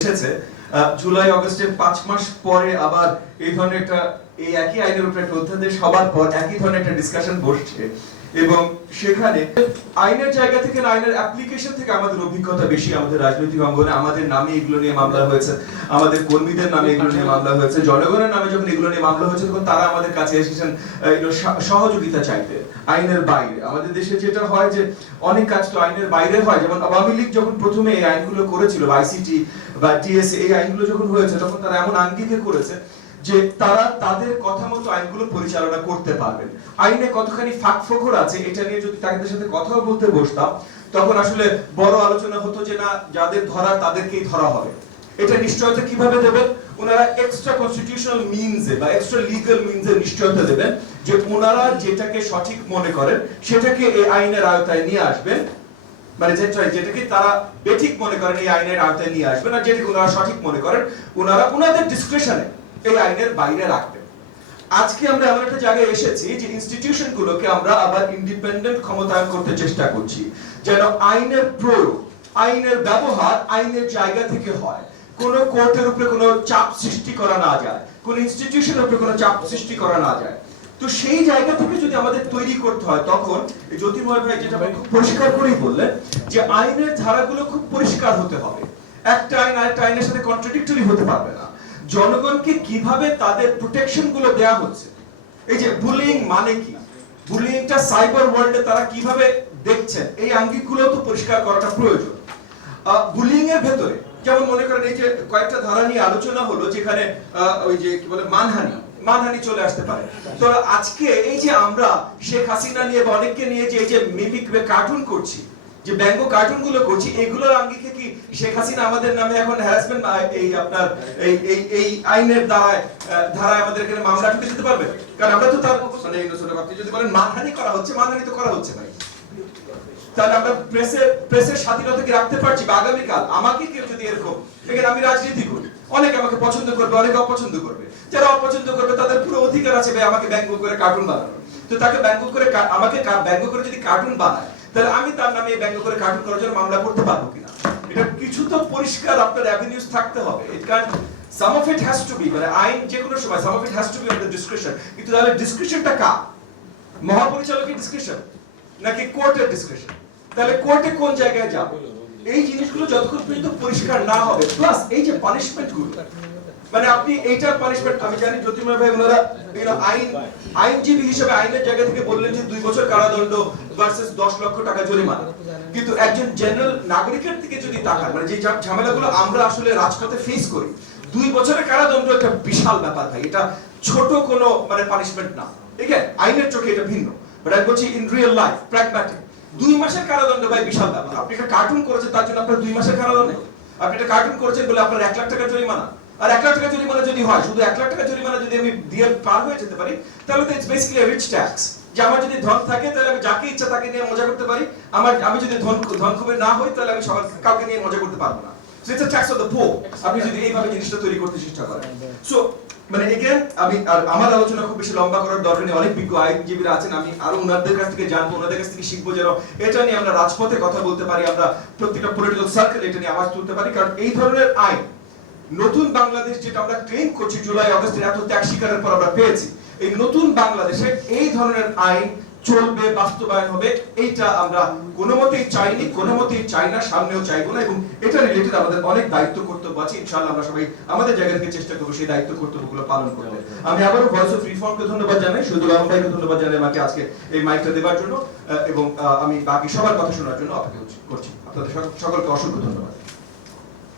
এসেছে জুলাই আগস্টের 5 মাস পরে আবার এই ধরনের একটা এই একই আইনের উপর একটা অধ্যাদেশ হবার পর একই ধরনের একটা ডিসকাশন বসছে এবং সেখানে আইনের জায়গা থেকে না আইনের অ্যাপ্লিকেশন থেকে আমাদের অভিজ্ঞতা বেশি আমাদের রাজনৈতিক অঙ্গনে আমাদের নামে এগুলো নিয়ে মামলা হয়েছে আমাদের কর্মীদের নামে এগুলো নিয়ে মামলা হয়েছে জনগণের নামে যখন এগুলো নিয়ে মামলা হয়েছে তখন তারা আমাদের কাছে এসেছেন সহযোগিতা চাইতে আইনের বাইরে আমাদের দেশে যেটা হয় যে অনেক কাজ তো আইনের বাইরে হয় যেমন আওয়ামী লীগ যখন প্রথমে এই আইনগুলো করেছিল আইসিটি বা ডিএসএ এই আইনগুলো যখন হয়েছে তখন তারা এমন আঙ্গিকে করেছে যে তারা তাদের কথা মতো আইনগুলো পরিচালনা করতে পারবেন আইনে কতখানি ফাঁকফোকর আছে এটা নিয়ে যদি তাদের সাথে কথাও বলতে বসতাম তখন আসলে বড় আলোচনা হতো যে না যাদের ধরা তাদেরকেই ধরা হবে এটা নিশ্চয়তা কিভাবে দেবেন ওনারা এক্সট্রা কনস্টিটিউশনাল মিনসে বা এক্সট্রা লিগ্যাল মিনসে নিশ্চয়তা দেবেন যে ওনারা যেটাকে সঠিক মনে করেন সেটাকে এই আইনের আওতায় নিয়ে আসবেন মানে যেটাকে তারা বেঠিক মনে করেন এই আইনের আওতায় নিয়ে আসবেন আর যেটাকে ওনারা সঠিক মনে করেন ওনারা ওনাদের ডিসক্রিশনে এই আইনের বাইরে রাখবেন আজকে আমরা এমন একটা জায়গায় এসেছি যে ইনস্টিটিউশন গুলোকে আমরা আবার ইন্ডিপেন্ডেন্ট ক্ষমতায়ন করতে চেষ্টা করছি যেন আইনের প্রয়োগ আইনের ব্যবহার আইনের জায়গা থেকে হয় কোন কোর্টের উপরে কোনো চাপ সৃষ্টি করা না যায় কোন ইনস্টিটিউশনের উপরে কোনো চাপ সৃষ্টি করা না যায় তো সেই জায়গা থেকে যদি আমাদের তৈরি করতে হয় তখন জ্যোতির্ময় ভাই যেটা খুব পরিষ্কার করেই বললেন যে আইনের ধারাগুলো খুব পরিষ্কার হতে হবে একটা আইন আরেকটা আইনের সাথে কন্ট্রাডিক্টরি হতে পারবে না জনগণকে কিভাবে তাদের প্রোটেকশন গুলো দেয়া হচ্ছে এই যে বুলিং মানে কি বুলিংটা সাইবার ওয়ার্ল্ডে তারা কিভাবে দেখছেন এই আঙ্গিকগুলো তো পরিষ্কার করাটা প্রয়োজন বুলিং এর ভেতরে যেমন মনে করেন এই যে কয়েকটা ধারা নিয়ে আলোচনা হলো যেখানে ওই যে কি বলে মানহানি চলে আসতে পারে তো আজকে এই যে আমরা শেখ হাসিনা নিয়ে বা অনেককে নিয়ে যে এই যে মিমিক কার্টুন করছি যে ব্যঙ্গ কার্টুন গুলো করছি এগুলোর আঙ্গিকে কি শেখ হাসিনা আমাদের নামে এখন হ্যারাসমেন্ট এই আপনার এই আইনের ধারায় আমাদের এখানে মামলা ঠুকে দিতে পারবে কারণ আমরা তো তার মানে আপনি যদি বলেন মানহানি করা হচ্ছে মানহানি তো করা হচ্ছে ভাই তাহলে আমরা প্রেসের স্বাধীনতা কি রাখতে পারছি বা আগামীকাল আমাকে কেউ যদি এরকম এখানে আমি রাজনীতি করি অনেকে আমাকে পছন্দ করবে অনেকে অপছন্দ করবে যারা অপছন্দ করবে তাদের পুরো অধিকার আছে ভাই আমাকে ব্যঙ্গ করে কার্টুন বানানো তো তাকে ব্যঙ্গ করে আমাকে ব্যঙ্গ করে যদি কার্টুন বানায় তাহলে আমি তার নামে ব্যঙ্গ করে কার্টুন করার জন্য মামলা করতে পারবো কিনা এটা কিছু তো পরিষ্কার আপনার অ্যাভিনিউজ থাকতে হবে it can some of it has to be মানে আইন যে কোনো সময় some of it has to be under description কিন্তু তাহলে ডিসক্রিপশনটা কার মহাপরিচালকের ডিসক্রিপশন নাকি কোর্টের ডিসক্রিপশন তাহলে কোর্টে কোন জায়গায় যাবে এই জিনিসগুলো যতক্ষণ পর্যন্ত পরিষ্কার না হবে প্লাস এই যে পানিশমেন্ট গুলো মানে আপনি এইটার পানিশমেন্ট আমি জানি জ্যোতির্ময় ভাই ওনারা আইনজীবী হিসেবে আইনের জায়গা থেকে বললেন যে 2 বছর কারাদণ্ড ভার্সেস 10 লক্ষ টাকা জরিমানা কিন্তু একজন জেনারেল নাগরিকের থেকে যদি তাকান মানে যে ঝামেলাগুলো আমরা আসলে রাজপথে ফেস করি 2 বছরের কারাদণ্ড একটা বিশাল ব্যাপার ভাই এটা ছোট কোনো মানে পানিশমেন্ট না ঠিক আছে আইনের চোখে এটা ভিন্ন বাট আমি বলছি ইন রিয়েল লাইফ প্র্যাগম্যাটিক 2 মাসের কারাদণ্ড ভাই বিশাল ব্যাপার আপনি একটা কার্টুন করেছেন তার জন্য আপনার 2 মাসের কারাদণ্ড আপনি একটা কার্টুন করেছেন বলে আপনার 1 লাখ টাকা জরিমানা আর 1 লাখ টাকা জরিমানা যদি হয় শুধু 1 লাখ টাকা জরিমানা যদি আমি দিয়ে পার হয়ে যেতে পারি তাহলে তো ইটস বেসিক্যালি রিচ ট্যাক্স যে আমার যদি ধন থাকে তাহলে আমি যাকে ইচ্ছা তাকে নিয়ে মজা করতে পারি আমি যদি ধন খুবই না হই তাহলে আমি কাউকে নিয়ে মজা করতে পারবো না so it's a tax of the poor আপনি যদি এইভাবে জিনিসটা তৈরি করতে চেষ্টা করেন সো মানে এগেইন আমি আর আমার আলোচনা খুব বেশি লম্বা করার দরকার নেই অনেক বিজ্ঞ আইনজীবীরা আছেন আমি আরো ওনাদের কাছ থেকে জানবো ওনাদের কাছ থেকে শিখবো যেন এটা নিয়ে আমরা রাজপথে কথা বলতে পারি আমরা প্রত্যেকটা পলিটিক্যাল সার্কেল এটা নিয়ে আওয়াজ তুলতে পারি কারণ এই ধরনের আইন নতুন বাংলাদেশ যেটা আমরা ক্লেম করছি জুলাই আগস্টের এত ত্যাগ স্বীকারের পর আমরা পেয়েছি এই নতুন বাংলাদেশে এই ধরনের আইন চলবে বাস্তবায়ন হবে এইটা আমরা কোনো মতেই চাইনি কোনো মতেই চাই না সামনেও চাইবো না এবং এটা রিলেটেড আমাদের অনেক দায়িত্ব কর্তব্য আছে ইনশাআল্লাহ আমরা সবাই আমাদের জায়গা থেকে চেষ্টা করবো সেই দায়িত্ব কর্তব্যগুলো পালন করতে আমি আবারও ভয়েস অফ রিফর্মকে ধন্যবাদ জানাই শহীদুল আলম ভাইকে ধন্যবাদ জানাই আমাকে আজকে এই মাইকটা দেওয়ার জন্য এবং আমি বাকি সবার কথা শোনার জন্য অপেক্ষা করছি আপনাদের সকলকে অসংখ্য ধন্যবাদ